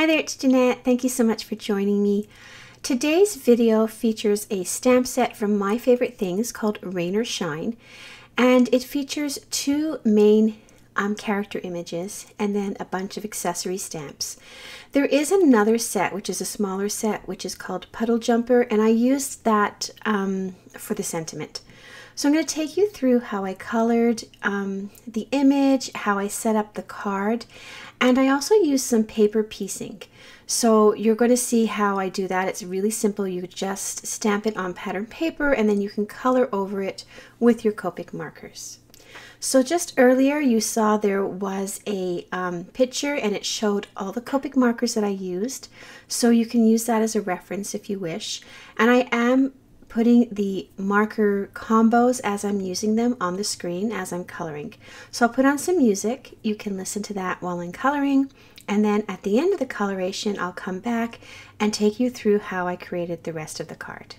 Hi there, it's Jeanette. Thank you so much for joining me. Today's video features a stamp set from My Favorite Things called Rain or Shine, and it features two main character images and then a bunch of accessory stamps. There is another set, which is a smaller set, which is called Puddle Jumper, and I used that for the sentiment. So I'm going to take you through how I colored the image, how I set up the card, and I also used some paper piecing. So you're going to see how I do that. It's really simple. You just stamp it on pattern paper and then you can color over it with your Copic markers. So just earlier you saw there was a picture and it showed all the Copic markers that I used. So you can use that as a reference if you wish. And I am putting the marker combos as I'm using them on the screen as I'm coloring. So I'll put on some music. You can listen to that while I'm coloring. And then at the end of the coloration, I'll come back and take you through how I created the rest of the card.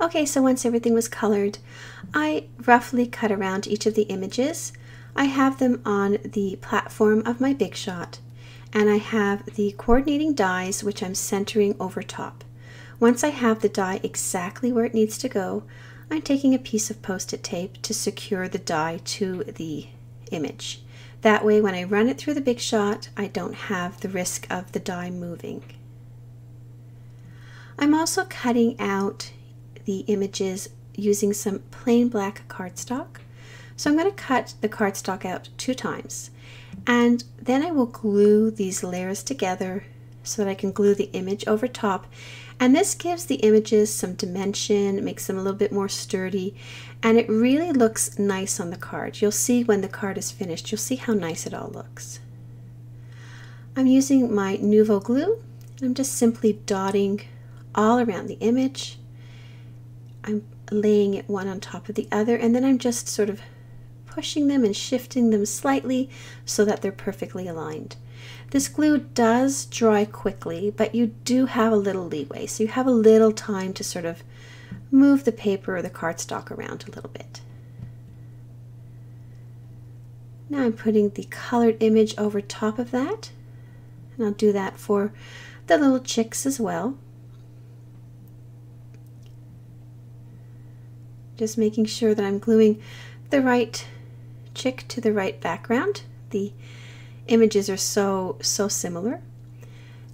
Okay, so once everything was colored, I roughly cut around each of the images. I have them on the platform of my Big Shot, and I have the coordinating dies which I'm centering over top. Once I have the die exactly where it needs to go, I'm taking a piece of Post-it tape to secure the die to the image. That way when I run it through the Big Shot, I don't have the risk of the die moving. I'm also cutting out the images using some plain black cardstock. So I'm going to cut the cardstock out 2 times, and then I will glue these layers together so that I can glue the image over top, and this gives the images some dimension, makes them a little bit more sturdy, and it really looks nice on the card. You'll see when the card is finished, you'll see how nice it all looks. I'm using my Nuvo glue. I'm just simply dotting all around the image. I'm laying it one on top of the other, and then I'm just sort of pushing them and shifting them slightly so that they're perfectly aligned. This glue does dry quickly, but you do have a little leeway, so you have a little time to sort of move the paper or the cardstock around a little bit. Now I'm putting the colored image over top of that, and I'll do that for the little chicks as well. Just making sure that I'm gluing the right chick to the right background. The images are so similar.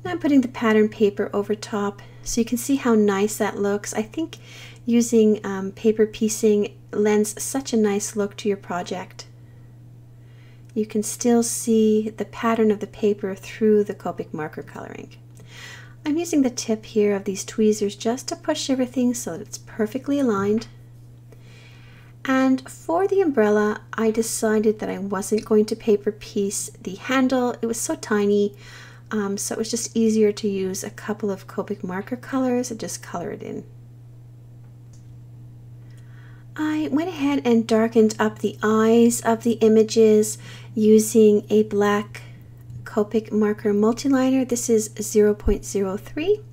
Now I'm putting the pattern paper over top so you can see how nice that looks. I think using paper piecing lends such a nice look to your project. You can still see the pattern of the paper through the Copic marker coloring. I'm using the tip here of these tweezers just to push everything so that it's perfectly aligned. And for the umbrella, I decided that I wasn't going to paper piece the handle. It was so tiny, so it was just easier to use a couple of Copic marker colors and just color it in. I went ahead and darkened up the eyes of the images using a black Copic marker multiliner. This is 0.03.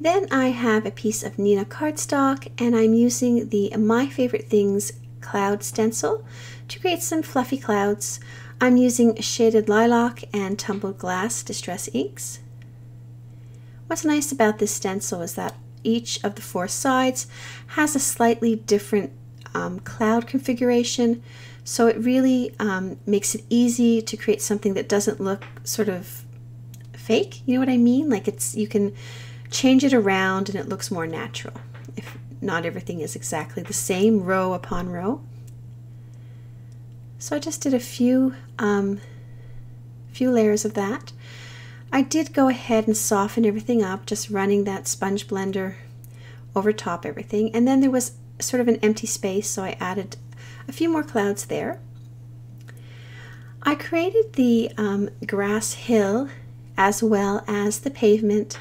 Then I have a piece of Neenah cardstock, and I'm using the My Favorite Things cloud stencil to create some fluffy clouds. I'm using Shaded Lilac and Tumbled Glass Distress inks. What's nice about this stencil is that each of the 4 sides has a slightly different cloud configuration, so it really makes it easy to create something that doesn't look sort of fake. You know what I mean? Like you can change it around and it looks more natural if not everything is exactly the same row upon row. So I just did a few layers of that. I did go ahead and soften everything up, just running that sponge blender over top everything, and then there was sort of an empty space, so I added a few more clouds there. I created the grass hill as well as the pavement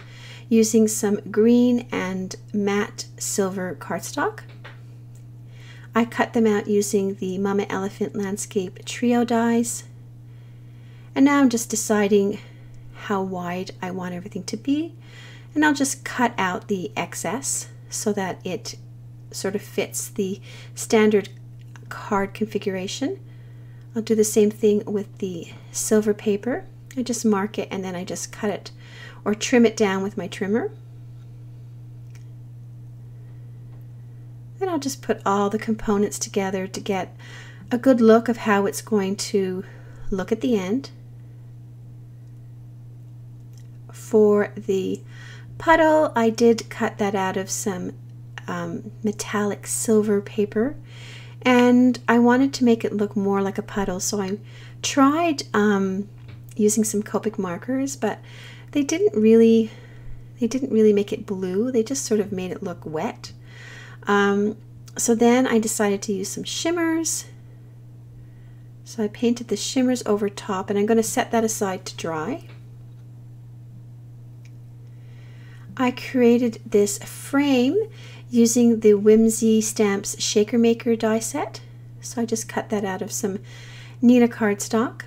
using some green and matte silver cardstock. I cut them out using the Mama Elephant Landscape Trio dies. And now I'm just deciding how wide I want everything to be. And I'll just cut out the excess so that it sort of fits the standard card configuration. I'll do the same thing with the silver paper. I just mark it and then I just cut it or trim it down with my trimmer. Then I'll just put all the components together to get a good look of how it's going to look at the end. For the puddle, I did cut that out of some metallic silver paper, and I wanted to make it look more like a puddle, so I tried using some Copic markers, but they didn't really make it blue. They just sort of made it look wet. So then I decided to use some shimmers. So I painted the shimmers over top, and I'm going to set that aside to dry. I created this frame using the Whimsy Stamps Shaker Maker die set. So I just cut that out of some Neenah cardstock.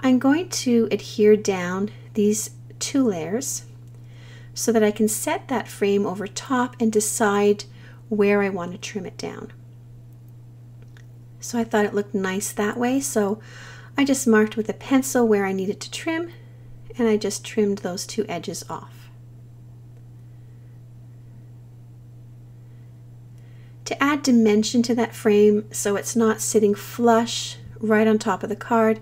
I'm going to adhere down these 2 layers. so that I can set that frame over top and decide where I want to trim it down. So I thought it looked nice that way, so I just marked with a pencil where I needed to trim, and I just trimmed those two edges off. To add dimension to that frame so it's not sitting flush right on top of the card,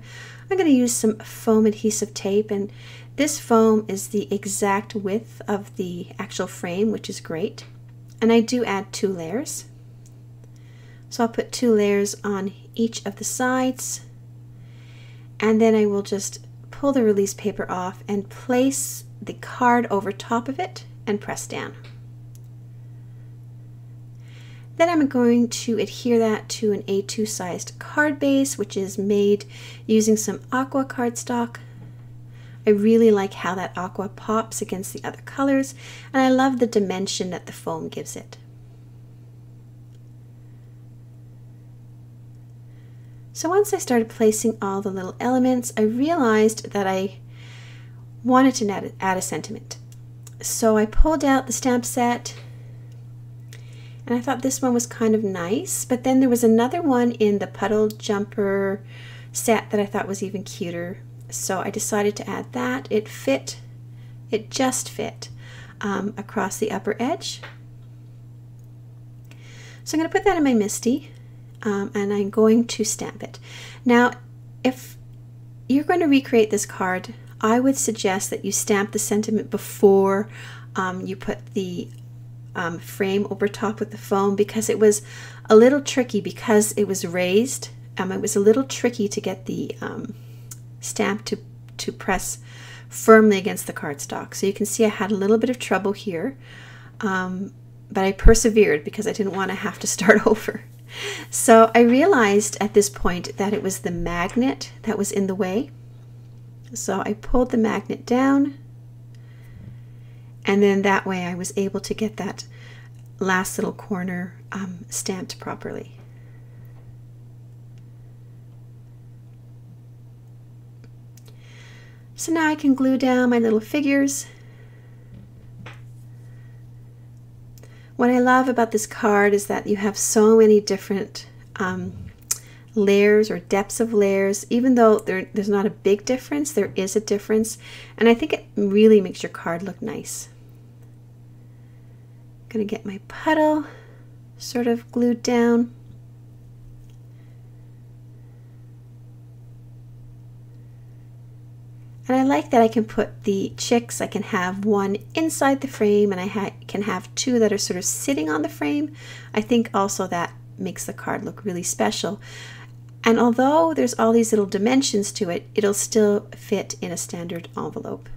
I'm going to use some foam adhesive tape, and this foam is the exact width of the actual frame, which is great. And I do add 2 layers. So I'll put 2 layers on each of the sides, and then I will just pull the release paper off and place the card over top of it and press down. Then I'm going to adhere that to an A2 sized card base, which is made using some aqua cardstock. I really like how that aqua pops against the other colors, and I love the dimension that the foam gives it. So once I started placing all the little elements, I realized that I wanted to add a sentiment. So I pulled out the stamp set, and I thought this one was kind of nice, but then there was another one in the Puddle jumper set that I thought was even cuter. So I decided to add that. It just fit across the upper edge. So I'm going to put that in my MISTI, and I'm going to stamp it. Now, if you're going to recreate this card, I would suggest that you stamp the sentiment before you put the frame over top with the foam, because it was a little tricky because it was raised. It was a little tricky to get the stamp to press firmly against the cardstock. So you can see I had a little bit of trouble here, but I persevered because I didn't want to have to start over. So I realized at this point that it was the magnet that was in the way. So I pulled the magnet down, and then that way I was able to get that last little corner stamped properly. So now I can glue down my little figures. What I love about this card is that you have so many different layers or depths of layers. Even though there's not a big difference, there is a difference, and I think it really makes your card look nice. I'm gonna get my puddle sort of glued down. And I like that I can put the chicks, I can have one inside the frame, and I can have 2 that are sort of sitting on the frame. I think also that makes the card look really special. And although there's all these little dimensions to it, it'll still fit in a standard envelope.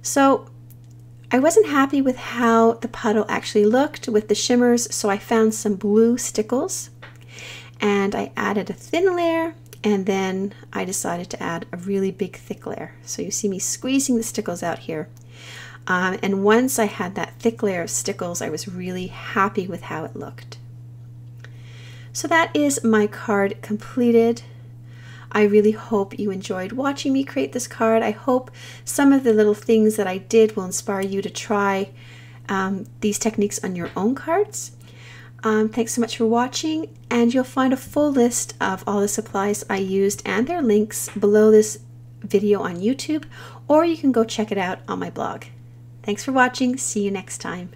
So I wasn't happy with how the puddle actually looked with the shimmers, so I found some blue Stickles, and I added a thin layer, and then I decided to add a really big thick layer. So you see me squeezing the Stickles out here. And once I had that thick layer of Stickles, I was really happy with how it looked. So that is my card completed. I really hope you enjoyed watching me create this card. I hope some of the little things that I did will inspire you to try these techniques on your own cards. Thanks so much for watching, and you'll find a full list of all the supplies I used and their links below this video on YouTube, or you can go check it out on my blog. Thanks for watching. See you next time.